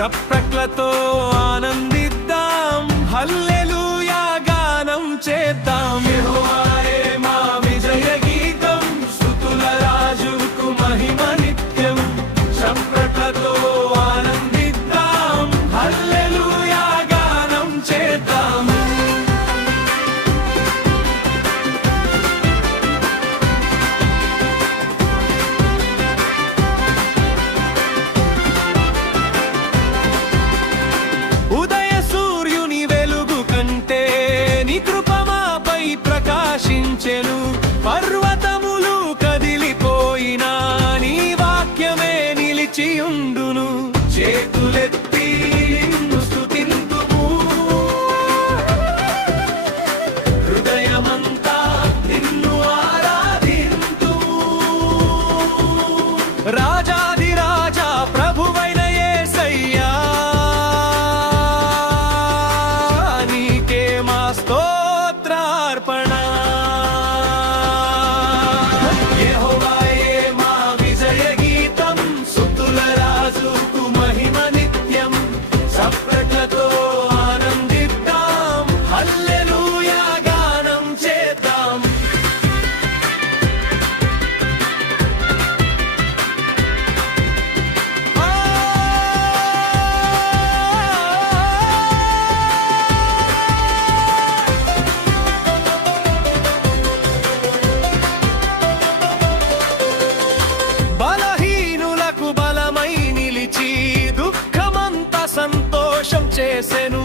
చప్పట్లతో ఆనందిద్దాం, హల్లెలూయా గానం చేద్దాం. యెహోవాయే మా విజయ గీతం, స్తుతుల రాజుకు మహిమ నిత్యం. చప్పట్లతో ఆనందిద్దాం, హల్లెలూయా గానం చేద్దాం. ఉదయ సూర్యుని వెలుగు కంటే నీ కృప మాపై ప్రకాశించెను. పర్వతములు కదిలిపోయినా నీ వాక్యమే నిలిచియుండును. చేతులెత్తి నిన్ను స్తుతింతుము, హృదయమంతా నిన్ను ఆరాధింతుము. రాజాధిరాజా ప్రభువైన యేసయ్యా, నీకే మా స్తోత్రార్పణ. యెహోవాయే మా విజయ గీతం, స్తుతుల రాజుకు మహిమ నిత్యం. చప్పట్లతో ఆనందిద్దాం, హల్లెలూయా గానం చేద్దాం. బలహీనులకు బలమై నిలిచి దుఃఖమంత సంతోషం చేసెను.